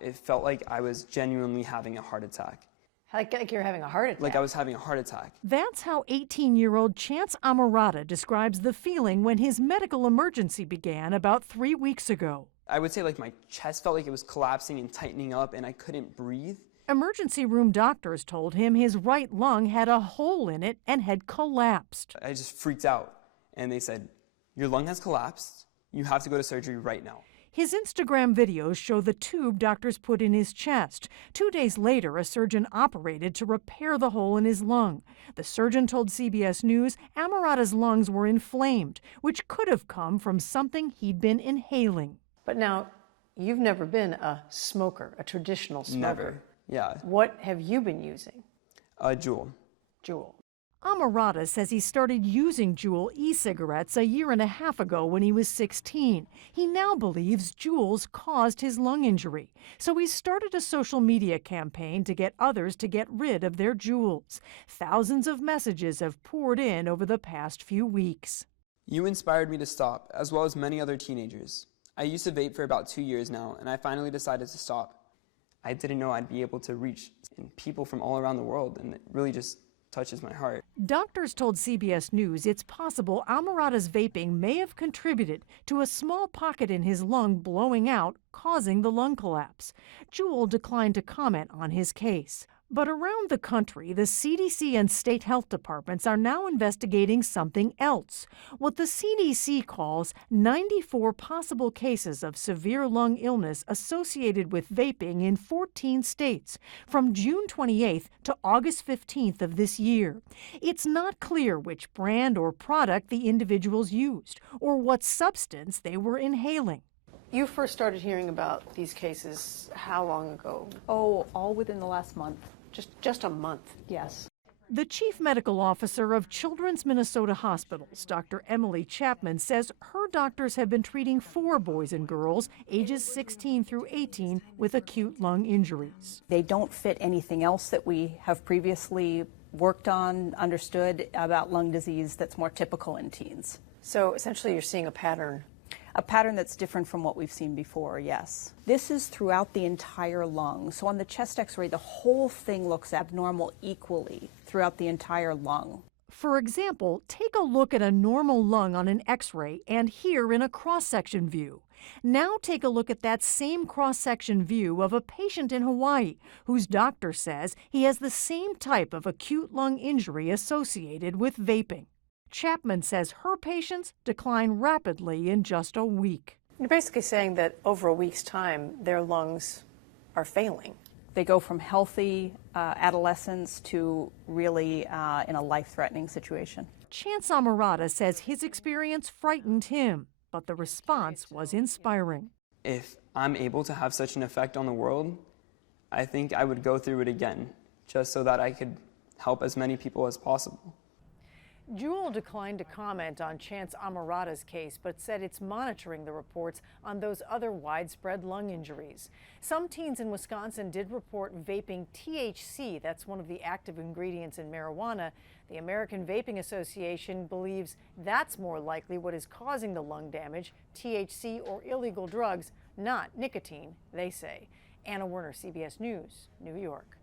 It felt like I was genuinely having a heart attack. Like you're having a heart attack? Like I was having a heart attack. That's how 18-year-old Chance Amarata describes the feeling when his medical emergency began about 3 weeks ago. I would say like my chest felt like it was collapsing and tightening up and I couldn't breathe. Emergency room doctors told him his right lung had a hole in it and had collapsed. I just freaked out and they said, your lung has collapsed. You have to go to surgery right now. His Instagram videos show the tube doctors put in his chest. 2 days later, a surgeon operated to repair the hole in his lung. The surgeon told CBS News Amarata's lungs were inflamed, which could have come from something he'd been inhaling. But now, you've never been a smoker, a traditional smoker. Never, yeah. What have you been using? Juul. Juul. Amarata says he started using Juul e-cigarettes a year and a half ago when he was 16. He now believes Juuls caused his lung injury. So he started a social media campaign to get others to get rid of their Juuls. Thousands of messages have poured in over the past few weeks. You inspired me to stop, as well as many other teenagers. I used to vape for about 2 years now, and I finally decided to stop. I didn't know I'd be able to reach people from all around the world, and it really just touches my heart. Doctors told CBS News it's possible Amarata's vaping may have contributed to a small pocket in his lung blowing out, causing the lung collapse. Juul declined to comment on his case. But around the country, the CDC and state health departments are now investigating something else, what the CDC calls 94 possible cases of severe lung illness associated with vaping in 14 states from June 28th to August 15th of this year. It's not clear which brand or product the individuals used or what substance they were inhaling. You first started hearing about these cases how long ago? Oh, all within the last month. Just a month? Yes. The chief medical officer of Children's Minnesota Hospitals, Dr. Emily Chapman, says her doctors have been treating 4 boys and girls ages 16 through 18 with acute lung injuries. They don't fit anything else that we have previously worked on, understood about lung disease that's more typical in teens. So essentially you're seeing a pattern. A pattern that's different from what we've seen before, yes. This is throughout the entire lung. So on the chest x-ray, the whole thing looks abnormal equally throughout the entire lung. For example, take a look at a normal lung on an x-ray and here in a cross-section view. Now take a look at that same cross-section view of a patient in Hawaii whose doctor says he has the same type of acute lung injury associated with vaping. Chapman says her patients decline rapidly in just a week. You're basically saying that over a week's time, their lungs are failing. They go from healthy adolescence to really in a life-threatening situation. Chance Amarata says his experience frightened him, but the response was inspiring. If I'm able to have such an effect on the world, I think I would go through it again, just so that I could help as many people as possible. Juul declined to comment on Chance Amarata's case, but said it's monitoring the reports on those other widespread lung injuries. Some teens in Wisconsin did report vaping THC. That's one of the active ingredients in marijuana. The American Vaping Association believes that's more likely what is causing the lung damage, THC or illegal drugs, not nicotine, they say. Anna Werner, CBS News, New York.